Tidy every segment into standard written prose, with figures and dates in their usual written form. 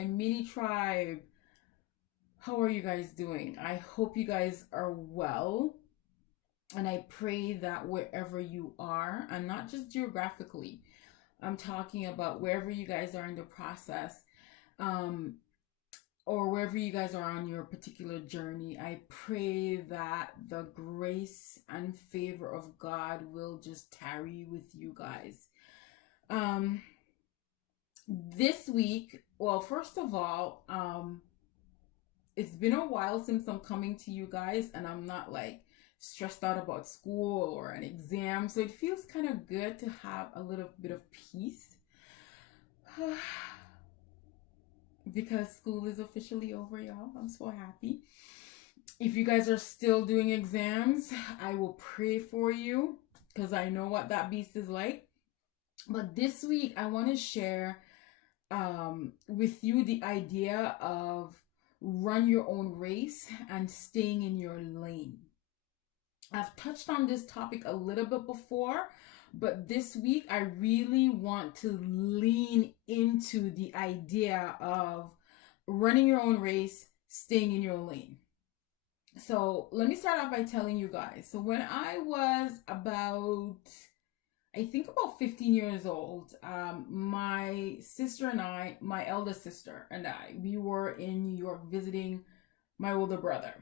my mini tribe. How are you guys doing? I hope you guys are well. And I pray that wherever you are, and not just geographically, I'm talking about wherever you guys are in the process, um, or wherever you guys are on your particular journey, I pray that the grace and favor of God will just tarry with you guys. Um, this week, well, first of all, it's been a while since I'm coming to you guys, and I'm not like stressed out about school or an exam, so it feels kind of good to have a little bit of peace. Because school is officially over, y'all. I'm so happy. If you guys are still doing exams, I will pray for you because I know what that beast is like. But this week, I want to share with you the idea of run your own race and staying in your lane. I've touched on this topic a little bit before, but this week I really want to lean into the idea of running your own race, staying in your lane. So let me start off by telling you guys. So when I was I think about 15 years old, my sister and I, my eldest sister and I, we were in New York visiting my older brother.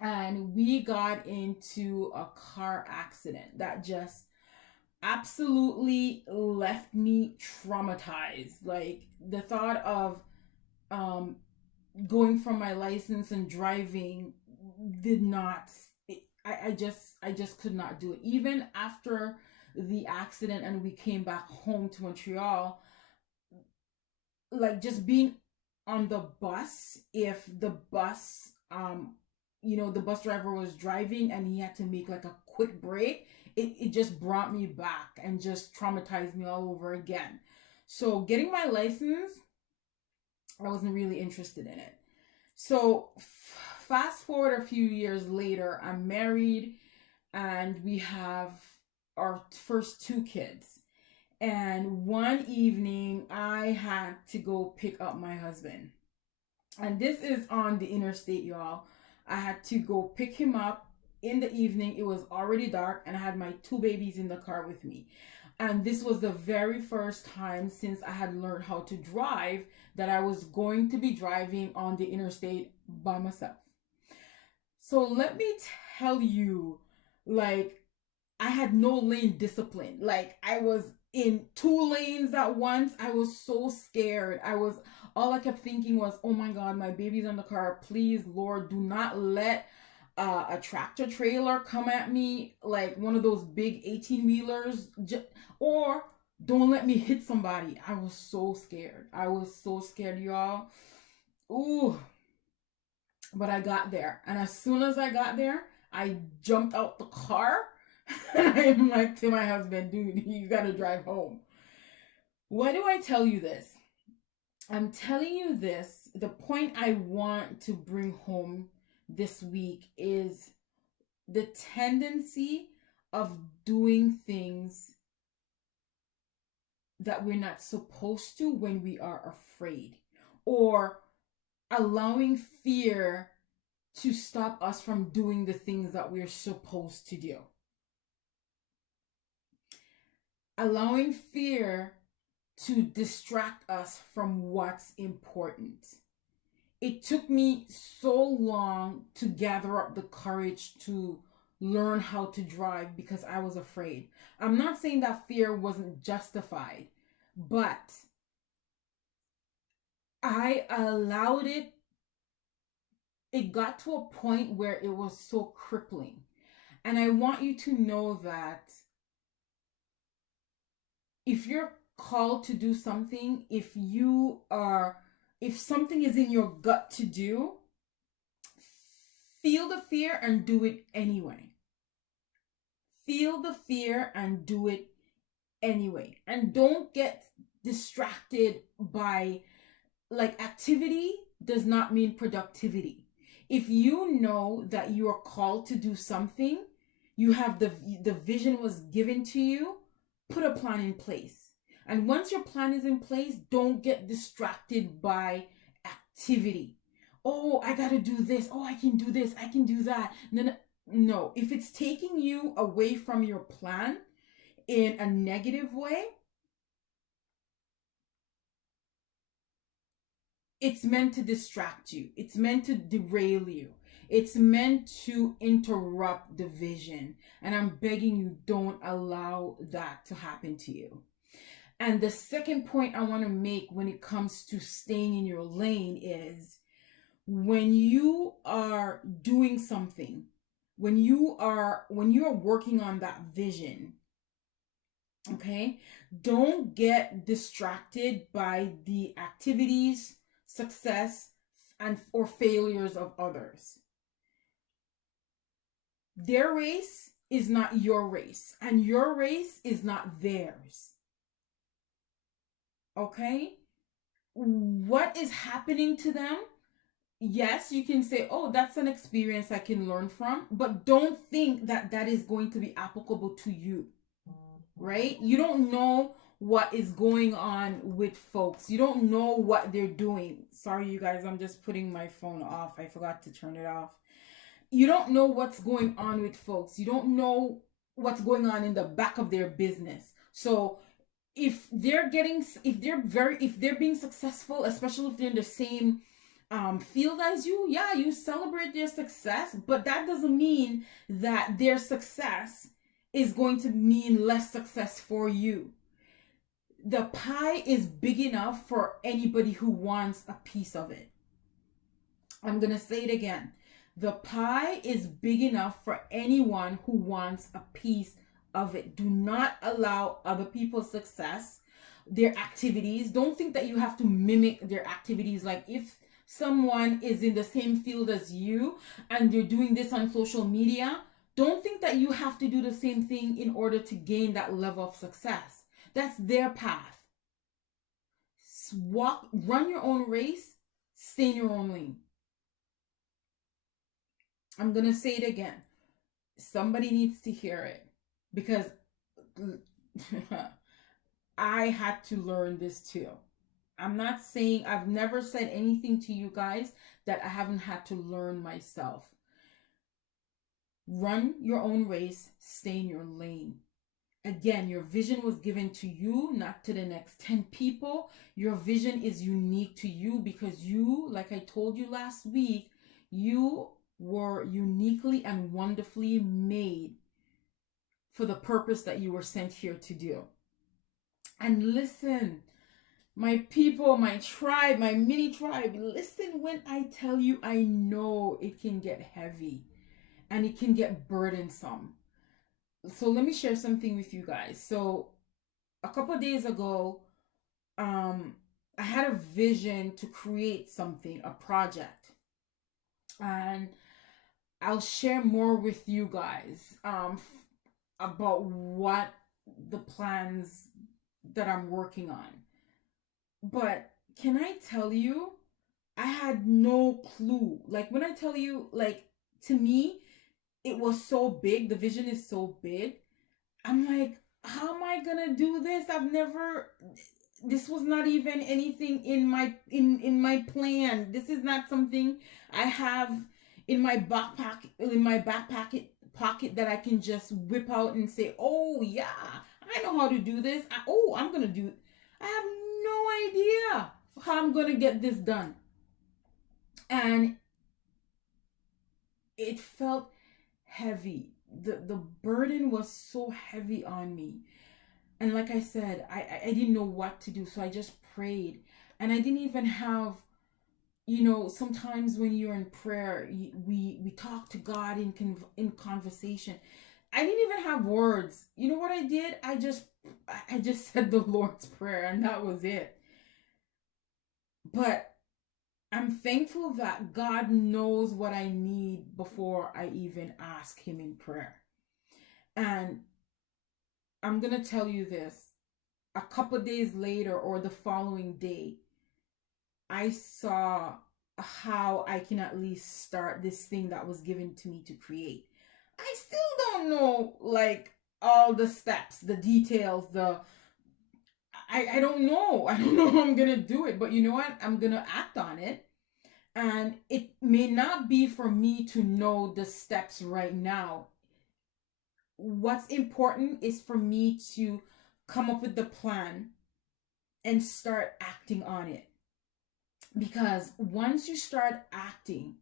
And we got into a car accident that just absolutely left me traumatized. Like the thought of going from my license and driving did not, I just could not do it. Even after the accident and we came back home to Montreal, like just being on the bus, if the bus the bus driver was driving and he had to make like a quick break, it just brought me back and just traumatized me all over again. So getting my license, I wasn't really interested in it. So fast forward a few years later, I'm married and we have our first two kids. And one evening I had to go pick up my husband. And this is on the interstate, y'all. I had to go pick him up in the evening. It was already dark and I had my two babies in the car with me. And this was the very first time since I had learned how to drive that I was going to be driving on the interstate by myself. So let me tell you, like, I had no lane discipline. Like, I was in two lanes at once. I was so scared. All I kept thinking was, oh my God, my baby's in the car. Please, Lord, do not let a tractor trailer come at me, like one of those big 18-wheelers, or don't let me hit somebody. I was so scared. I was so scared, y'all. Ooh. But I got there. And as soon as I got there, I jumped out the car. And I'm like to my husband, dude, you gotta drive home. Why do I tell you this? I'm telling you this, the point I want to bring home this week is the tendency of doing things that we're not supposed to when we are afraid, or allowing fear to stop us from doing the things that we're supposed to do. Allowing fear to distract us from what's important. It took me so long to gather up the courage to learn how to drive because I was afraid. I'm not saying that fear wasn't justified, but I allowed it. It got to a point where it was so crippling. And I want you to know that if you're called to do something, if something is in your gut to do, feel the fear and do it anyway. Feel the fear and do it anyway. And don't get distracted by, like, activity does not mean productivity. If you know that you are called to do something, you have the vision was given to you, put a plan in place. And once your plan is in place, don't get distracted by activity. Oh, I got to do this. Oh, I can do this. I can do that. No, if it's taking you away from your plan in a negative way, it's meant to distract you. It's meant to derail you. It's meant to interrupt the vision. And I'm begging you, don't allow that to happen to you. And the second point I want to make when it comes to staying in your lane is when you are doing something, when you are working on that vision, okay, don't get distracted by the activities, success, and or failures of others. Their race is not your race, and your race is not theirs. Okay? What is happening to them? Yes, you can say, oh, that's an experience I can learn from, but don't think that that is going to be applicable to you, right? You don't know what is going on with folks. You don't know what they're doing. Sorry, you guys, I'm just putting my phone off. I forgot to turn it off. You don't know what's going on with folks. You don't know what's going on in the back of their business. So if they're being successful, especially if they're in the same field as you, yeah, you celebrate their success, but that doesn't mean that their success is going to mean less success for you. The pie is big enough for anybody who wants a piece of it. I'm going to say it again. The pie is big enough for anyone who wants a piece of it. Do not allow other people's success, their activities. Don't think that you have to mimic their activities. Like if someone is in the same field as you and they're doing this on social media, don't think that you have to do the same thing in order to gain that level of success. That's their path. Run your own race, stay in your own lane. I'm going to say it again. Somebody needs to hear it because I had to learn this too. I'm not saying, I've never said anything to you guys that I haven't had to learn myself. Run your own race, stay in your lane. Again, your vision was given to you, not to the next 10 people. Your vision is unique to you because you, like I told you last week, you were uniquely and wonderfully made for the purpose that you were sent here to do. And listen, my people, my tribe, my mini tribe, listen when I tell you, I know it can get heavy and it can get burdensome. So let me share something with you guys. So a couple of days ago, I had a vision to create something, a project. And I'll share more with you guys about what the plans that I'm working on. But can I tell you, I had no clue. Like when I tell you, like to me, it was so big. The vision is so big. I'm like, how am I gonna do this? This was not even anything in my plan. This is not something I have in my backpack pocket that I can just whip out and say, oh yeah, I know how to do this. I'm gonna do it. I have no idea how I'm gonna get this done. And it felt heavy. The burden was so heavy on me. And like I said, I didn't know what to do. So I just prayed. And I didn't even have, sometimes when you're in prayer, we talk to God in conversation. I didn't even have words. You know what I did? I just said the Lord's Prayer and that was it. But I'm thankful that God knows what I need before I even ask Him in prayer. And I'm going to tell you this. A couple days later or the following day, I saw how I can at least start this thing that was given to me to create. I still don't know like all the steps, the details, I don't know. I don't know how I'm gonna do it, but you know what? I'm gonna act on it. And it may not be for me to know the steps right now. What's important is for me to come up with the plan and start acting on it. Because once you start acting,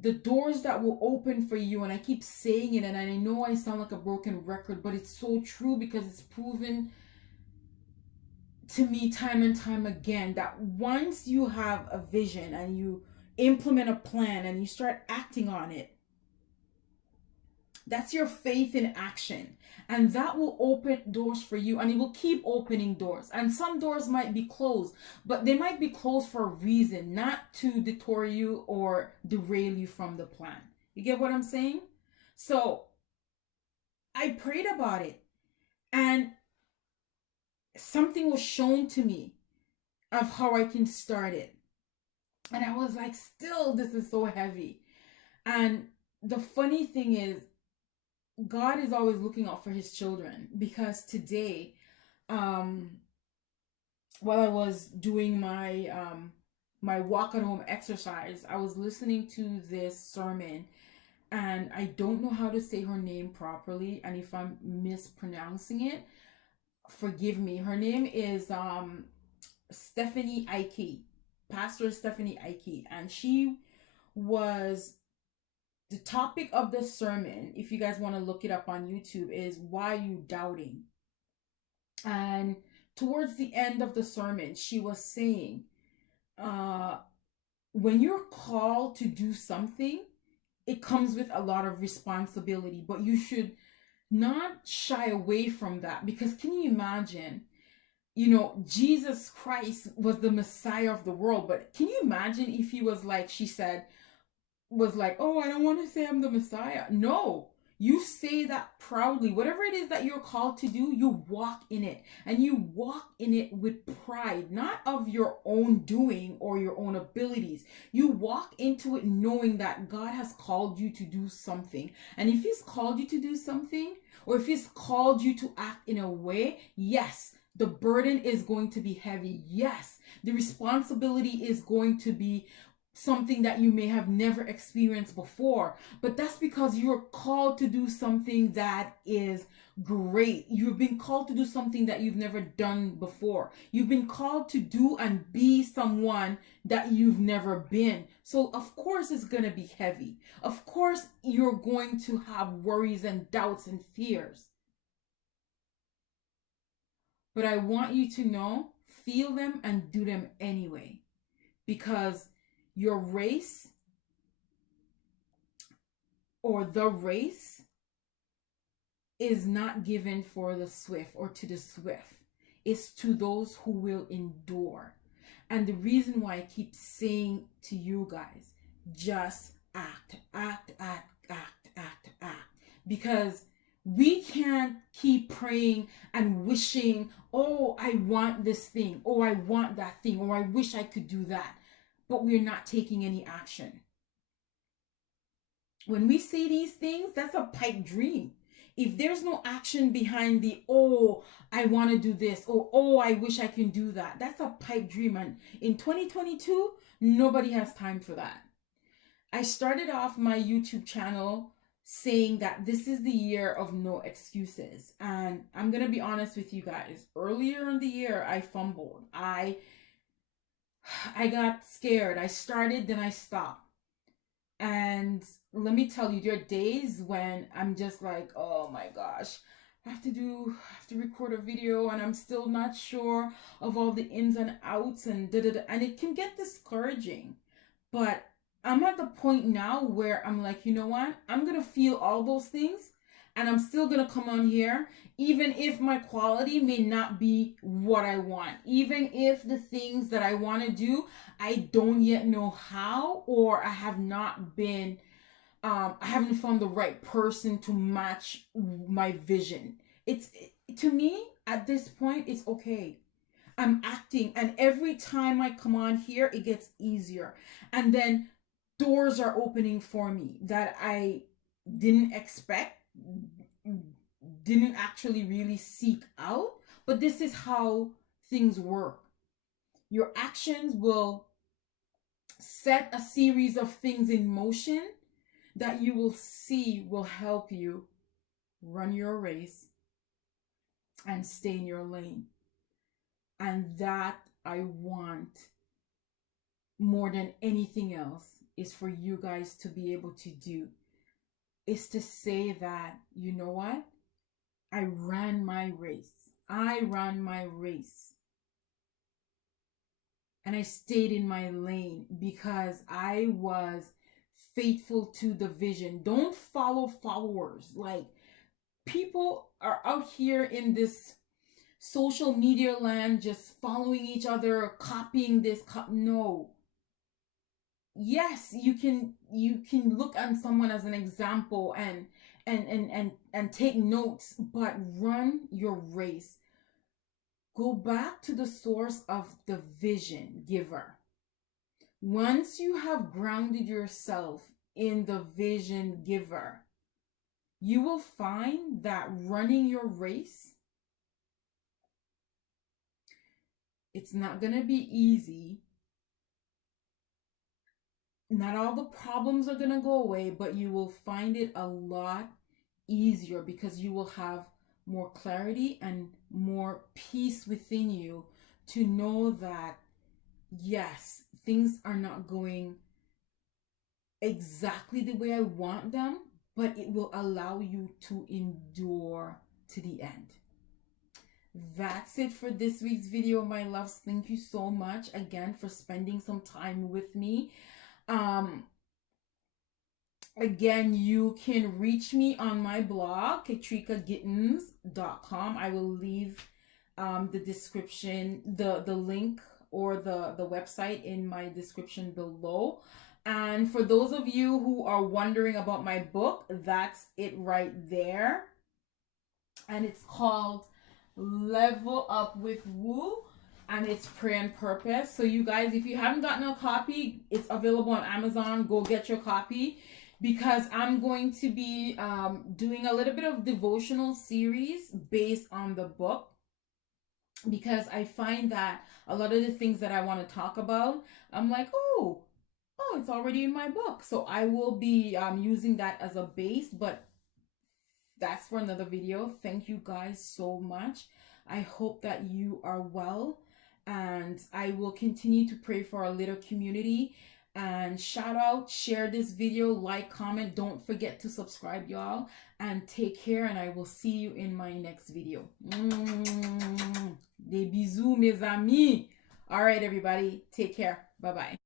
the doors that will open for you, and I keep saying it, and I know I sound like a broken record, but it's so true because it's proven to me time and time again that once you have a vision and you implement a plan and you start acting on it, that's your faith in action. And that will open doors for you, and it will keep opening doors. And some doors might be closed, but they might be closed for a reason, not to detour you or derail you from the plan. You get what I'm saying? So I prayed about it, and something was shown to me of how I can start it. And I was like, still, this is so heavy. And the funny thing is, God is always looking out for his children, because today, while I was doing my walk at home exercise, I was listening to this sermon, and I don't know how to say her name properly, and if I'm mispronouncing it, forgive me. Her name is Stephanie Ike, Pastor Stephanie Ike, and she was, the topic of the sermon, if you guys want to look it up on YouTube, is why you doubting. And towards the end of the sermon, she was saying, when you're called to do something, it comes with a lot of responsibility, but you should not shy away from that. Because can you imagine, Jesus Christ was the Messiah of the world, but can you imagine if he was like, she said, was like, oh, I don't want to say I'm the Messiah. No, you say that proudly. Whatever it is that you're called to do, you walk in it. And you walk in it with pride, not of your own doing or your own abilities. You walk into it knowing that God has called you to do something. And if he's called you to do something, or if he's called you to act in a way, yes, the burden is going to be heavy. Yes, the responsibility is going to be something that you may have never experienced before, but that's because you're called to do something that is great. You've been called to do something that you've never done before. You've been called to do and be someone that you've never been. So of course it's going to be heavy. Of course you're going to have worries and doubts and fears. But I want you to know, feel them and do them anyway, because your race, or the race, is not given for the swift or to the swift. It's to those who will endure. And the reason why I keep saying to you guys, just act, act, act, act, act, act. Because we can't keep praying and wishing, oh, I want this thing, oh, I want that thing, or I wish I could do that, but we're not taking any action. When we say these things, that's a pipe dream. If there's no action behind the, oh, I want to do this, or oh, I wish I can do that, that's a pipe dream. And in 2022, nobody has time for that. I started off my YouTube channel saying that this is the year of no excuses. And I'm going to be honest with you guys. Earlier in the year, I fumbled. I got scared. I started, then I stopped. And let me tell you, there are days when I'm just like, oh my gosh, I have to record a video, and I'm still not sure of all the ins and outs, and and it can get discouraging. But I'm at the point now where I'm like, you know what? I'm going to feel all those things, and I'm still going to come on here, even if my quality may not be what I want. Even if the things that I want to do, I don't yet know how, or I have not been, I haven't found the right person to match my vision. To me, at this point, it's okay. I'm acting, and every time I come on here, it gets easier. And then doors are opening for me that I didn't expect, didn't actually really seek out, But this is how things work. Your actions will set a series of things in motion that you will see will help you run your race and stay in your lane. And that I want more than anything else is for you guys to be able to do, is to say that, you know what? I ran my race. I ran my race. And I stayed in my lane because I was faithful to the vision. Don't follow followers. Like, people are out here in this social media land just following each other, copying this. No. Yes, you can look at someone as an example and take notes, but run your race. Go back to the source of the vision giver. Once you have grounded yourself in the vision giver, you will find that running your race, it's not going to be easy. Not all the problems are going to go away, but you will find it a lot easier because you will have more clarity and more peace within you to know that, yes, things are not going exactly the way I want them, but it will allow you to endure to the end. That's it for this week's video, my loves. Thank you so much again for spending some time with me. Again, you can reach me on my blog, katrikagittens.com. I will leave the description, the link or the website in my description below. And for those of you who are wondering about my book, that's it right there. And it's called Level Up with Woo, and it's Prayer and Purpose. So you guys, if you haven't gotten a copy, it's available on Amazon. Go get your copy, because I'm going to be doing a little bit of devotional series based on the book, because I find that a lot of the things that I want to talk about, I'm like, oh, it's already in my book. So I will be using that as a base, but that's for another video. Thank you guys so much. I hope that you are well, and I will continue to pray for our little community. And shout out, share this video, like, comment. Don't forget to subscribe, y'all. And take care, and I will see you in my next video. Des bisous, mes amis. All right, everybody. Take care. Bye-bye.